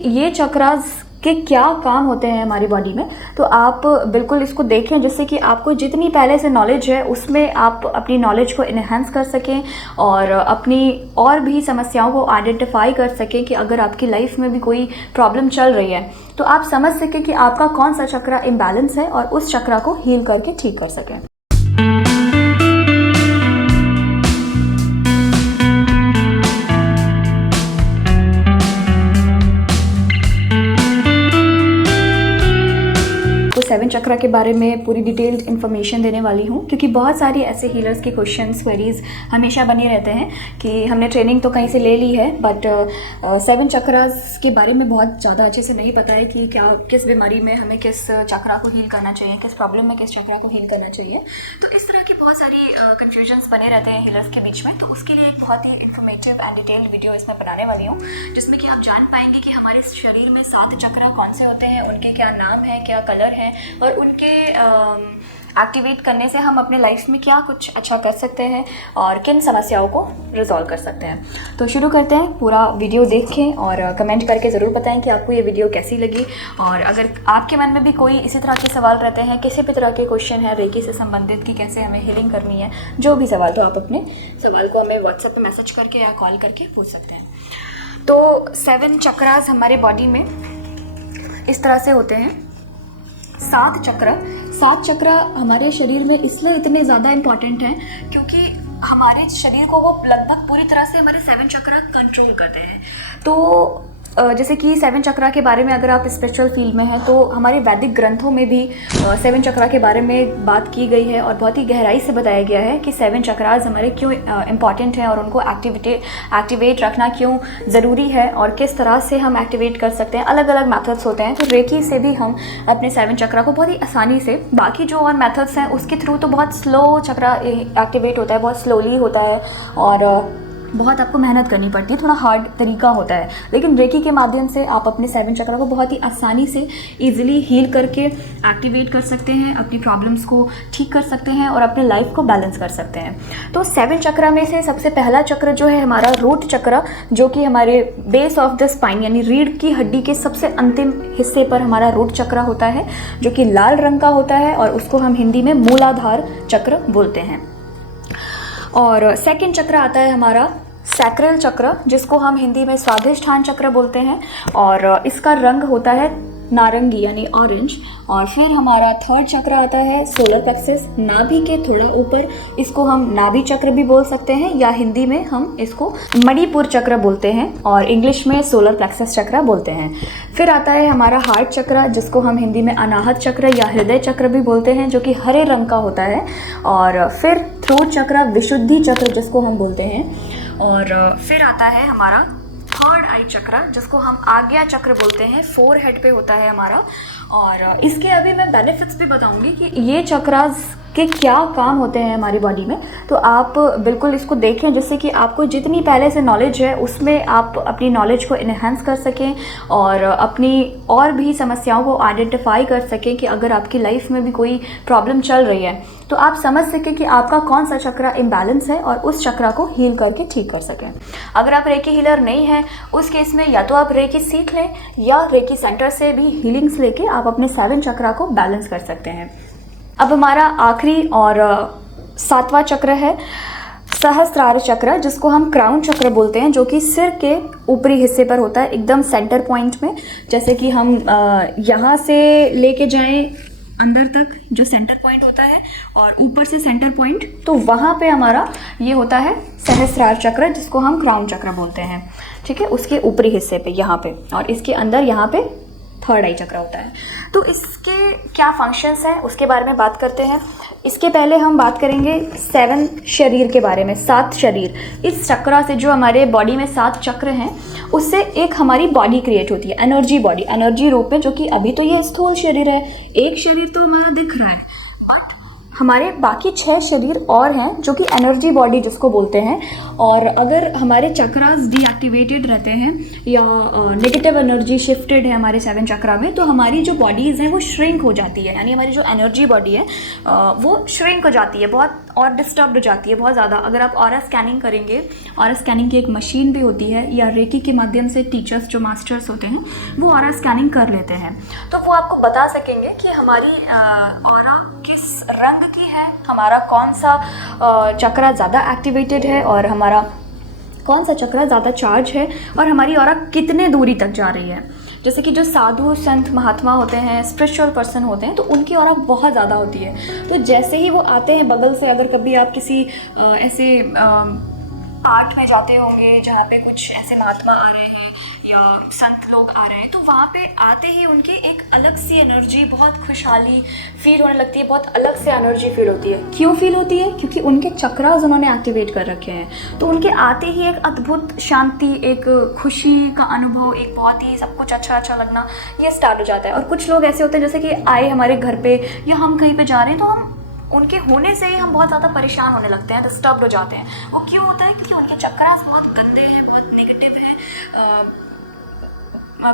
ये चक्रास के क्या काम होते हैं हमारी बॉडी में, तो आप बिल्कुल इसको देखें जिससे कि आपको जितनी पहले से नॉलेज है उसमें आप अपनी नॉलेज को इन्हेंस कर सकें और अपनी और भी समस्याओं को आइडेंटिफाई कर सकें कि अगर आपकी लाइफ में भी कोई प्रॉब्लम चल रही है तो आप समझ सकें कि आपका कौन सा चक्रा इम्बैलेंस है और उस चक्रा को हील करके ठीक कर सकें। सेवन चक्रा के बारे में पूरी डिटेल्ड इन्फॉर्मेशन देने वाली हूँ क्योंकि बहुत सारी ऐसे हीलर्स के क्वेश्चंस क्वेरीज हमेशा बने रहते हैं कि हमने ट्रेनिंग तो कहीं से ले ली है बट सेवन चक्रास के बारे में बहुत ज़्यादा अच्छे से नहीं पता है कि क्या किस बीमारी में हमें किस चक्रा को हील करना चाहिए, किस प्रॉब्लम में किस चक्रा को हील करना चाहिए। तो इस तरह की बहुत सारी कन्फ्यूजन्स बने रहते हैं हीलर्स के बीच में, तो उसके लिए एक बहुत ही इन्फॉर्मेटिव एंड डिटेल्ड वीडियो इसमें बनाने वाली हूँ जिसमें कि आप जान पाएंगे कि हमारे शरीर में 7 चक्रा कौन से होते हैं, उनके क्या नाम है, क्या कलर है और उनके एक्टिवेट करने से हम अपने लाइफ में क्या कुछ अच्छा कर सकते हैं और किन समस्याओं को रिजॉल्व कर सकते हैं। तो शुरू करते हैं, पूरा वीडियो देखें और कमेंट करके ज़रूर बताएं कि आपको ये वीडियो कैसी लगी। और अगर आपके मन में भी कोई इसी तरह के सवाल रहते हैं, किसी भी तरह के क्वेश्चन है रेकी से संबंधित कि कैसे हमें हीलिंग करनी है, जो भी सवाल, तो आप अपने सवाल को हमें व्हाट्सएप पर मैसेज करके या कॉल करके पूछ सकते हैं। तो 7 चक्रास हमारे बॉडी में इस तरह से होते हैं। 7 चक्र हमारे शरीर में इसलिए इतने ज़्यादा इम्पॉर्टेंट हैं क्योंकि हमारे शरीर को वो लगभग पूरी तरह से हमारे 7 चक्र कंट्रोल करते हैं। तो जैसे कि 7 चक्रा के बारे में अगर आप स्पिरिचुअल फील्ड में हैं तो हमारे वैदिक ग्रंथों में भी 7 चक्रा के बारे में बात की गई है और बहुत ही गहराई से बताया गया है कि 7 चक्रास हमारे क्यों इम्पॉर्टेंट हैं और उनको एक्टिवेट रखना क्यों ज़रूरी है और किस तरह से हम एक्टिवेट कर सकते हैं। अलग अलग मेथड्स होते हैं। तो रेकी से भी हम अपने 7 चक्रा को बहुत ही आसानी से, बाकी जो और मेथड्स हैं उसके थ्रू तो बहुत स्लो चक्रा एक्टिवेट होता है, बहुत स्लोली होता है और बहुत आपको मेहनत करनी पड़ती है, थोड़ा हार्ड तरीका होता है। लेकिन रेकी के माध्यम से आप अपने 7 चक्रा को बहुत ही आसानी से इजीली हील करके एक्टिवेट कर सकते हैं, अपनी प्रॉब्लम्स को ठीक कर सकते हैं और अपने लाइफ को बैलेंस कर सकते हैं। तो 7 चक्रा में से सबसे पहला चक्र जो है हमारा रूट चक्र, जो कि हमारे बेस ऑफ द स्पाइन यानी रीढ़ की हड्डी के सबसे अंतिम हिस्से पर हमारा रूट चक्र होता है, जो कि लाल रंग का होता है और उसको हम हिंदी में मूलाधार चक्र बोलते हैं। और सेकंड चक्र आता है हमारा सैक्रल चक्र, जिसको हम हिंदी में स्वाधिष्ठान चक्र बोलते हैं और इसका रंग होता है नारंगी यानी ऑरेंज। और फिर हमारा थर्ड चक्र आता है सोलर प्लेक्सस, नाभि के थोड़ा ऊपर, इसको हम नाभि चक्र भी बोल सकते हैं या हिंदी में हम इसको मणिपुर चक्र बोलते हैं और इंग्लिश में सोलर प्लेक्सस चक्र बोलते हैं। फिर आता है हमारा हार्ट चक्र, जिसको हम हिंदी में अनाहत चक्र या हृदय चक्र भी बोलते हैं, जो कि हरे रंग का होता है। और फिर थ्रोट चक्र, विशुद्धि चक्र जिसको हम बोलते हैं। और फिर आता है हमारा थर्ड आई चक्र, जिसको हम आज्ञा चक्र बोलते हैं, 4 हेड पे होता है हमारा। और इसके अभी मैं बेनिफिट्स भी बताऊंगी कि ये चक्रास के क्या काम होते हैं हमारी बॉडी में, तो आप बिल्कुल इसको देखें जिससे कि आपको जितनी पहले से नॉलेज है उसमें आप अपनी नॉलेज को इन्हेंस कर सकें और अपनी और भी समस्याओं को आइडेंटिफाई कर सकें कि अगर आपकी लाइफ में भी कोई प्रॉब्लम चल रही है तो आप समझ सकें कि आपका कौन सा चक्रा इम्बैलेंस है और उस चक्रा को हील करके ठीक कर सकें। अगर आप रेकी हीलर नहीं हैं उस केस में या तो आप रेकी सीख लें या रेकी सेंटर से भी हीलिंग्स लेके आप अपने 7 चक्रा को बैलेंस कर सकते हैं। अब हमारा आखिरी और 7वां चक्र है सहस्त्रार चक्र, जिसको हम क्राउन चक्र बोलते हैं, जो कि सिर के ऊपरी हिस्से पर होता है, एकदम सेंटर पॉइंट में। जैसे कि हम यहाँ से लेके जाएं अंदर तक जो सेंटर पॉइंट होता है और ऊपर से सेंटर पॉइंट, तो वहाँ पे हमारा ये होता है सहस्त्रार चक्र, जिसको हम क्राउन चक्र बोलते हैं। ठीक है, उसके ऊपरी हिस्से पे यहाँ पे, और इसके अंदर यहाँ पे थर्ड आई चक्र होता है। तो इसके क्या फंक्शंस हैं उसके बारे में बात करते हैं। इसके पहले हम बात करेंगे 7 शरीर के बारे में। 7 शरीर, इस चक्र से जो हमारे बॉडी में 7 चक्र हैं उससे एक हमारी बॉडी क्रिएट होती है, एनर्जी बॉडी, एनर्जी रूप में, जो कि अभी तो ये स्थूल शरीर है, एक शरीर तो हमारा दिख रहा है, बट हमारे बाकी 6 शरीर और हैं जो कि एनर्जी बॉडी जिसको बोलते हैं। और अगर हमारे चक्रास डीएक्टिवेटेड रहते हैं या नेगेटिव एनर्जी शिफ्टेड है हमारे 7 चक्रा में, तो हमारी जो बॉडीज़ हैं वो श्रिंक हो जाती है, यानी हमारी जो एनर्जी बॉडी है वो श्रिंक हो जाती है बहुत, और डिस्टर्ब हो जाती है बहुत ज़्यादा। अगर आप ऑरा स्कैनिंग करेंगे, ऑरा स्कैनिंग की एक मशीन भी होती है, या रेकी के माध्यम से टीचर्स जो मास्टर्स होते हैं वो ऑरा स्कैनिंग कर लेते हैं, तो वो आपको बता सकेंगे कि हमारी ऑरा किस रंग की है, हमारा कौन सा चक्रा ज़्यादा एक्टिवेटेड है और हमारा कौन सा चक्रा ज़्यादा चार्ज है, और हमारी ऑरा कितने दूरी तक जा रही है। जैसे कि जो साधु संत महात्मा होते हैं, स्पिरिचुअल पर्सन होते हैं, तो उनकी ऑरा बहुत ज़्यादा होती है। तो जैसे ही वो आते हैं बगल से, अगर कभी आप किसी ऐसे पार्ट में जाते होंगे जहाँ पे कुछ ऐसे महात्मा आ रहे हैं या संत लोग आ रहे हैं, तो वहाँ पे आते ही उनकी एक अलग सी एनर्जी, बहुत खुशहाली फील होने लगती है, बहुत अलग से एनर्जी फील होती है। क्यों फील होती है? क्योंकि उनके चक्रास उन्होंने एक्टिवेट कर रखे हैं। तो उनके आते ही एक अद्भुत शांति, एक खुशी का अनुभव, एक बहुत ही सब कुछ अच्छा अच्छा लगना, ये स्टार्ट हो जाता है। और कुछ लोग ऐसे होते हैं जैसे कि आए हमारे घर पे या हम कहीं पे जा रहे हैं, तो हम उनके होने से ही हम बहुत ज़्यादा परेशान होने लगते हैं, डिस्टर्ब हो जाते हैं। वो क्यों होता है? क्योंकि उनके चक्रास बहुत गंदे हैं, बहुत नेगेटिव हैं,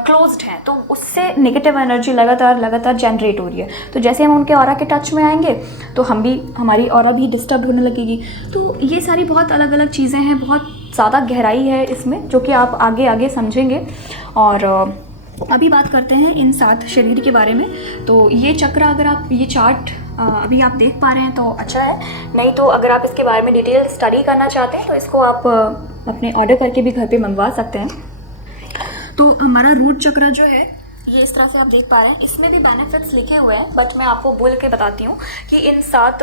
क्लोज्ड हैं, तो उससे नेगेटिव एनर्जी लगातार जनरेट हो रही है। तो जैसे हम उनके ऑरा के टच में आएंगे तो हमारी ऑरा भी डिस्टर्ब होने लगेगी। तो ये सारी बहुत अलग अलग चीज़ें हैं, बहुत ज़्यादा गहराई है इसमें, जो कि आप आगे आगे समझेंगे। और अभी बात करते हैं इन 7 शरीर के बारे में। तो ये चक्र, अगर आप ये चार्ट अभी आप देख पा रहे हैं तो अच्छा है, नहीं तो अगर आप इसके बारे में डिटेल स्टडी करना चाहते हैं तो इसको आप अपने ऑर्डर करके भी घर पे मंगवा सकते हैं। तो हमारा रूट चक्र जो है, ये इस तरह से आप देख पा रहे हैं, इसमें भी बेनिफिट्स लिखे हुए हैं, बट मैं आपको बोल के बताती हूँ कि इन 7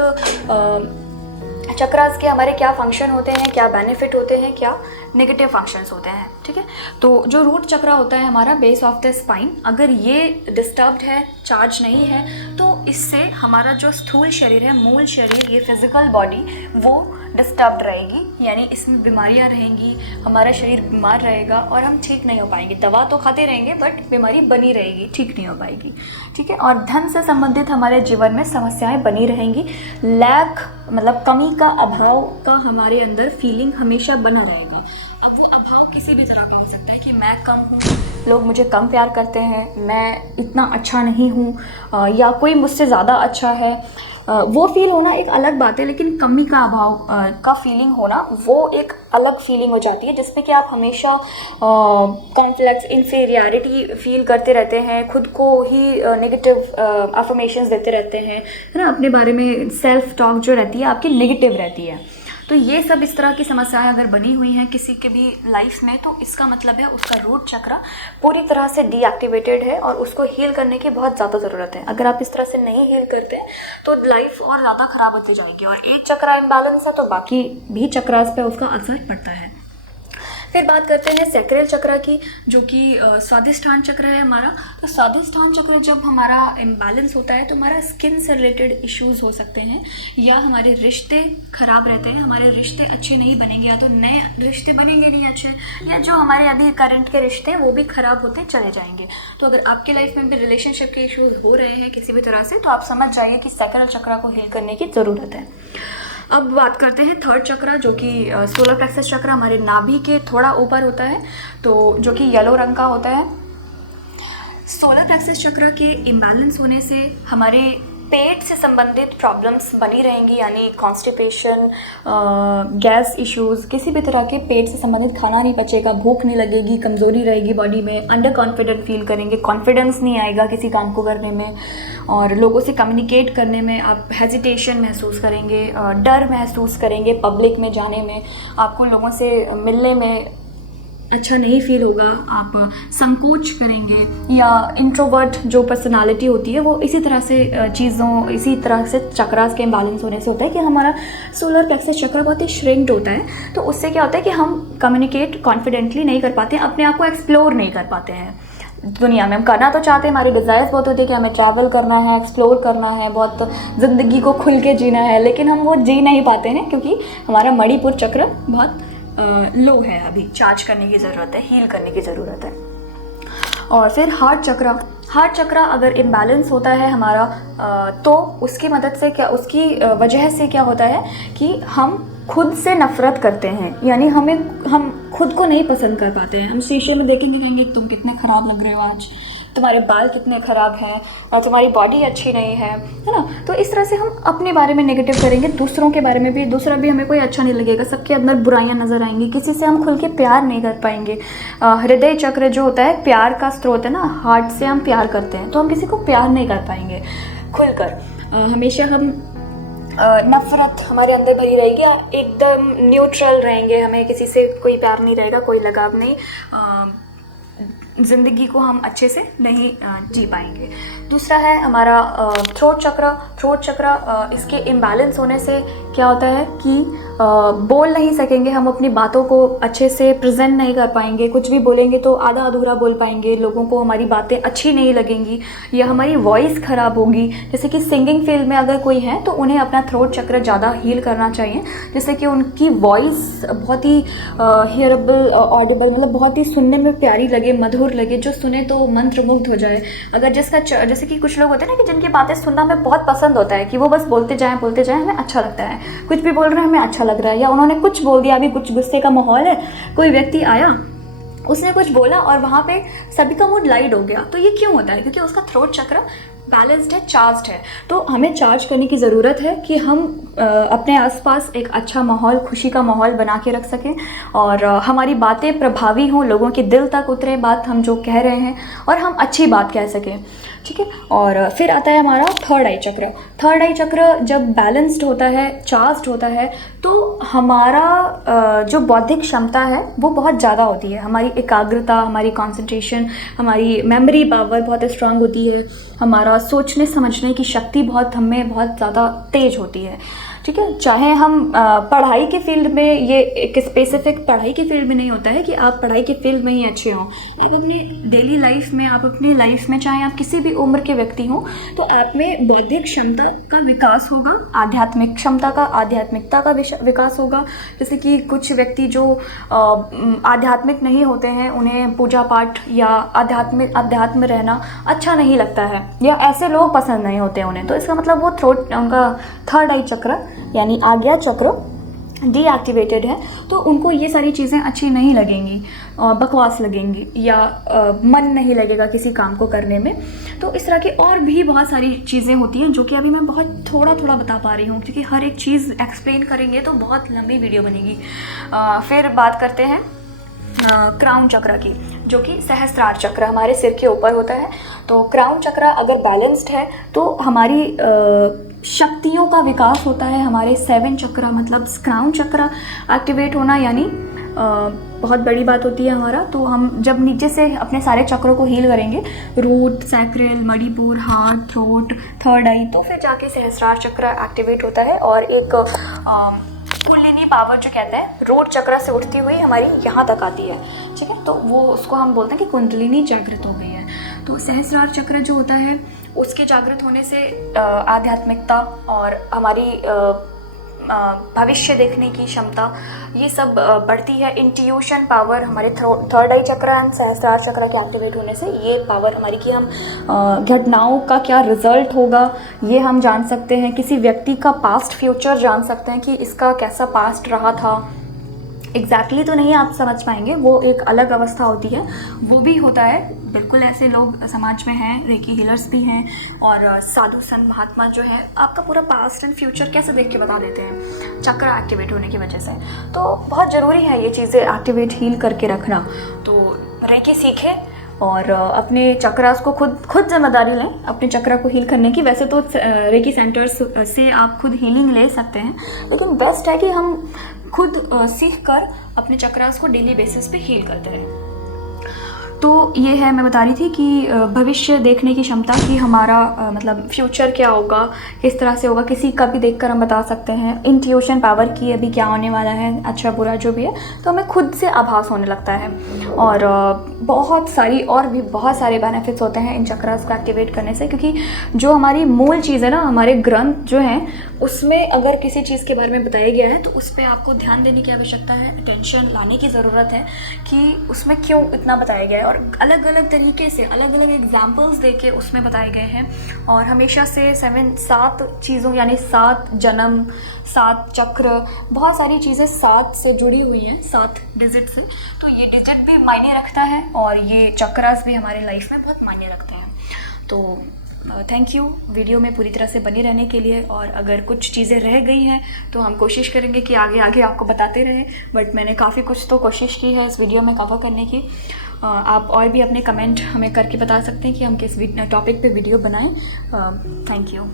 चक्रास के हमारे क्या फंक्शन होते हैं, क्या बेनिफिट होते हैं, क्या नेगेटिव फंक्शंस होते हैं। ठीक है, तो जो रूट चक्र होता है हमारा बेस ऑफ द स्पाइन, अगर ये डिस्टर्ब्ड है, चार्ज नहीं है, तो इससे हमारा जो स्थूल शरीर है, मूल शरीर, ये फिजिकल बॉडी, वो डिस्टर्ब्ड रहेगी, यानी इसमें बीमारियां रहेंगी, हमारा शरीर बीमार रहेगा और हम ठीक नहीं हो पाएंगे। दवा तो खाते रहेंगे बट बीमारी बनी रहेगी, ठीक नहीं हो पाएगी। ठीक है, और धन से संबंधित हमारे जीवन में समस्याएं बनी रहेंगी। लैक मतलब कमी का, अभाव का हमारे अंदर फीलिंग हमेशा बना रहेगा। अब वो अभाव किसी भी तरह का हो सकता है कि मैं कम हूँ, लोग मुझे कम प्यार करते हैं, मैं इतना अच्छा नहीं हूँ, या कोई मुझसे ज़्यादा अच्छा है, वो फील होना एक अलग बात है। लेकिन कमी का, अभाव का फीलिंग होना, वो एक अलग फीलिंग हो जाती है, जिसमें कि आप हमेशा कॉम्प्लेक्स, इन्फीरियरिटी फील करते रहते हैं, खुद को ही नेगेटिव अफर्मेशंस देते रहते हैं, है ना। अपने बारे में सेल्फ टॉक जो रहती है आपकी नेगेटिव रहती है। तो ये सब इस तरह की समस्याएं अगर बनी हुई हैं किसी के भी लाइफ में, तो इसका मतलब है उसका रूट चक्र पूरी तरह से डीएक्टिवेटेड है और उसको हील करने की बहुत ज़्यादा ज़रूरत है। अगर आप इस तरह से नहीं हील करते हैं तो लाइफ और ज़्यादा ख़राब होती जाएगी, और एक चक्र इम्बैलेंस है तो बाकी भी चक्रास पे उसका असर पड़ता है। फिर बात करते हैं सैक्रल चक्र की, जो कि स्वादिष्ठान चक्र है हमारा। तो स्वादिष्ठान चक्र जब हमारा इम्बैलेंस होता है तो हमारा स्किन से रिलेटेड इश्यूज़ हो सकते हैं, या हमारे रिश्ते खराब रहते हैं, हमारे रिश्ते अच्छे नहीं बनेंगे, या तो नए रिश्ते बनेंगे नहीं अच्छे, या जो हमारे अभी करंट के रिश्ते हैं वो भी ख़राब होते चले जाएंगे। तो अगर आपके लाइफ में भी रिलेशनशिप के इश्यूज़ हो रहे हैं किसी भी तरह से, तो आप समझ जाइए कि सैक्रल चक्र को हील करने की ज़रूरत है। अब बात करते हैं थर्ड चक्र, जो कि सोलर प्लेक्सस चक्र हमारे नाभि के थोड़ा ऊपर होता है, तो जो कि येलो रंग का होता है। सोलर प्लेक्सस चक्र के इम्बैलेंस होने से हमारे पेट से संबंधित प्रॉब्लम्स बनी रहेंगी, यानी कॉन्स्टिपेशन, गैस इश्यूज़, किसी भी तरह के पेट से संबंधित खाना नहीं पचेगा, भूख नहीं लगेगी, कमज़ोरी रहेगी बॉडी में, अंडर कॉन्फिडेंट फील करेंगे, कॉन्फिडेंस नहीं आएगा किसी काम को करने में, और लोगों से कम्युनिकेट करने में आप हेजिटेशन महसूस करेंगे, डर महसूस करेंगे, पब्लिक में जाने में आपको लोगों से मिलने में अच्छा नहीं फील होगा, आप संकोच करेंगे, या इंट्रोवर्ट जो पर्सनालिटी होती है वो इसी तरह से इसी तरह से चक्रास के इम्बैलेंस होने से होता है कि हमारा सोलर प्लेक्सस चक्र बहुत ही श्रिंक्ड होता है। तो उससे क्या होता है कि हम कम्युनिकेट कॉन्फिडेंटली नहीं कर पाते हैं, अपने आप को एक्सप्लोर नहीं कर पाते हैं दुनिया में। हम करना तो चाहते हैं, हमारी डिज़ायर्स बहुत होती है कि हमें ट्रैवल करना है, एक्सप्लोर करना है, बहुत ज़िंदगी को खुल के जीना है, लेकिन हम वो जी नहीं पाते हैं क्योंकि हमारा मणिपुर चक्र बहुत लो है, अभी चार्ज करने की ज़रूरत है, हील करने की ज़रूरत है। और फिर हार्ट चक्र अगर इम्बैलेंस होता है हमारा, तो उसकी मदद से क्या, उसकी वजह से क्या होता है कि हम खुद से नफरत करते हैं, यानी हम खुद को नहीं पसंद कर पाते हैं। हम शीशे में देखेंगे, कहेंगे तुम कितने ख़राब लग रहे हो आज, तुम्हारे बाल कितने ख़राब हैं, और तुम्हारी बॉडी अच्छी नहीं है ना। तो इस तरह से हम अपने बारे में नेगेटिव करेंगे, दूसरों के बारे में भी, दूसरा भी हमें कोई अच्छा नहीं लगेगा, सबके अंदर बुराइयां नज़र आएंगी, किसी से हम खुल के प्यार नहीं कर पाएंगे। हृदय चक्र जो होता है प्यार का स्रोत है ना, हार्ट से हम प्यार करते हैं, तो हम किसी को प्यार नहीं कर पाएंगे खुलकर। हमेशा हम नफ़रत हमारे अंदर भरी रहेगी, एकदम न्यूट्रल रहेंगे, हमें किसी से कोई प्यार नहीं रहेगा, कोई लगाव नहीं, ज़िंदगी को हम अच्छे से नहीं जी पाएंगे। दूसरा है हमारा थ्रोट चक्र। थ्रोट चक्र इसके इम्बैलेंस होने से क्या होता है कि बोल नहीं सकेंगे, हम अपनी बातों को अच्छे से प्रेजेंट नहीं कर पाएंगे, कुछ भी बोलेंगे तो आधा अधूरा बोल पाएंगे, लोगों को हमारी बातें अच्छी नहीं लगेंगी, या हमारी वॉइस ख़राब होगी। जैसे कि सिंगिंग फील्ड में अगर कोई है तो उन्हें अपना थ्रोट चक्र ज़्यादा हील करना चाहिए, जिससे कि उनकी वॉइस बहुत ही हियरेबल, ऑडिबल, मतलब बहुत ही सुनने में प्यारी लगे, मधुर लगे, जो सुने तो मंत्रमुग्ध हो जाए। अगर जैसे कि कुछ लोग होते हैं ना कि जिनकी बातें सुनना हमें बहुत पसंद होता है, कि वो बस बोलते जाएं हमें अच्छा लगता है, कुछ भी बोल रहे हैं हमें अच्छा लग रहा है, या उन्होंने कुछ बोल दिया, अभी कुछ गुस्से का माहौल है, कोई व्यक्ति आया, उसने कुछ बोला और वहाँ पे सभी का मूड लाइट हो गया। तो ये क्यों होता है? क्योंकि उसका थ्रोट चक्र बैलेंस्ड है, चार्ज्ड है। तो हमें चार्ज करने की ज़रूरत है कि हम अपने आसपास एक अच्छा माहौल, खुशी का माहौल बना के रख सकें, और हमारी बातें प्रभावी हों, लोगों के दिल तक उतरे बात हम जो कह रहे हैं, और हम अच्छी बात कह सकें, ठीक है। और फिर आता है हमारा थर्ड आई चक्र। थर्ड आई चक्र जब बैलेंस्ड होता है, चार्ज्ड होता है, तो हमारा जो बौद्धिक क्षमता है वो बहुत ज़्यादा होती है, हमारी एकाग्रता, हमारी कंसंट्रेशन, हमारी मेमोरी पावर बहुत स्ट्रांग होती है, हमारा सोचने समझने की शक्ति हमें बहुत ज़्यादा तेज होती है, ठीक है। चाहे हम पढ़ाई के फील्ड में, ये एक स्पेसिफिक पढ़ाई के फील्ड में नहीं होता है कि आप पढ़ाई के फील्ड में ही अच्छे हों, आप अपने डेली लाइफ में, आप अपनी लाइफ में, चाहे आप किसी भी उम्र के व्यक्ति हों, तो आप में बौद्धिक क्षमता का विकास होगा, आध्यात्मिक क्षमता का, आध्यात्मिकता का विकास होगा। जैसे कि कुछ व्यक्ति जो आध्यात्मिक नहीं होते हैं, उन्हें पूजा पाठ या अध्यात्म रहना अच्छा नहीं लगता है, या ऐसे लोग पसंद नहीं होते उन्हें, तो इसका मतलब वो उनका थर्ड आई चक्र यानी आज्ञा चक्र डीएक्टिवेटेड है, तो उनको ये सारी चीज़ें अच्छी नहीं लगेंगी, बकवास लगेंगी, या मन नहीं लगेगा किसी काम को करने में। तो इस तरह की और भी बहुत सारी चीज़ें होती हैं जो कि अभी मैं बहुत थोड़ा बता पा रही हूँ, क्योंकि हर एक चीज़ एक्सप्लेन करेंगे तो बहुत लंबी वीडियो बनेगी। फिर बात करते हैं क्राउन चक्र की, जो कि सहस्त्रार चक्र हमारे सिर के ऊपर होता है। तो क्राउन चक्र अगर बैलेंस्ड है तो हमारी शक्तियों का विकास होता है। हमारे 7 चक्र मतलब क्राउन चक्र एक्टिवेट होना यानी बहुत बड़ी बात होती है हमारा। तो हम जब नीचे से अपने सारे चक्रों को हील करेंगे, root, sacral, Manipura, heart, throat, third eye, तो फिर जाके सहस्त्रार चक्र एक्टिवेट होता है, और एक कुंडलिनी पावर जो कहते हैं रोट चक्र से उठती हुई हमारी यहाँ तक आती है, ठीक है। तो वो उसको हम बोलते हैं कि कुंडलिनी जागृत हो गई है। तो सहस्त्रार चक्र जो होता है उसके जागृत होने से आध्यात्मिकता और हमारी भविष्य देखने की क्षमता ये सब बढ़ती है। इंट्यूशन पावर हमारे थर्ड आई चक्र एंड सहस्त्रार चक्र के एक्टिवेट होने से ये पावर हमारी कि हम घटनाओं का क्या रिजल्ट होगा ये हम जान सकते हैं, किसी व्यक्ति का पास्ट फ्यूचर जान सकते हैं कि इसका कैसा पास्ट रहा था। एग्जैक्टली तो नहीं आप समझ पाएंगे, वो एक अलग अवस्था होती है, वो भी होता है। बिल्कुल ऐसे लोग समाज में हैं, रेकी हीलर्स भी हैं, और साधु संत महात्मा जो है आपका पूरा पास्ट एंड फ्यूचर कैसे देख के बता देते हैं चक्र एक्टिवेट होने की वजह से। तो बहुत ज़रूरी है ये चीज़ें एक्टिवेट हील करके रखना। तो रेकी सीखें और अपने चक्रास को खुद जिम्मेदारी लें अपने चक्र को हील करने की। वैसे तो रेकी सेंटर्स से आप खुद हीलिंग ले सकते हैं, लेकिन बेस्ट है कि हम खुद सीख कर अपने चक्रास को डेली बेसिस पे हील करते रहें। तो ये है, मैं बता रही थी कि भविष्य देखने की क्षमता कि हमारा मतलब फ्यूचर क्या होगा, किस तरह से होगा, किसी का भी देखकर हम बता सकते हैं। इंट्यूशन पावर की अभी क्या होने वाला है, अच्छा बुरा जो भी है, तो हमें खुद से आभास होने लगता है। और बहुत सारे बेनिफिट्स होते हैं इन चक्रास को एक्टिवेट करने से, क्योंकि जो हमारी मूल चीज़ है ना, हमारे ग्रंथ जो हैं उसमें अगर किसी चीज़ के बारे में बताया गया है तो उस पर आपको ध्यान देने की आवश्यकता है, अटेंशन लाने की ज़रूरत है कि उसमें क्यों इतना बताया गया है। और अलग अलग तरीके से अलग अलग एग्जाम्पल्स देके उसमें बताए गए हैं। और हमेशा से 7 चीज़ों यानी 7 जन्म, 7 चक्र, बहुत सारी चीज़ें 7 से जुड़ी हुई हैं, 7 डिजिट से। तो ये डिजिट भी मायने रखता है और ये चक्रास भी हमारे लाइफ में बहुत मायने रखते हैं। तो थैंक यू वीडियो में पूरी तरह से बने रहने के लिए। और अगर कुछ चीज़ें रह गई हैं तो हम कोशिश करेंगे कि आगे आगे आपको बताते रहें, बट मैंने काफ़ी कुछ तो कोशिश की है इस वीडियो में कवर करने की। आप और भी अपने कमेंट हमें करके बता सकते हैं कि हम किस टॉपिक पे वीडियो बनाएं। Thank you.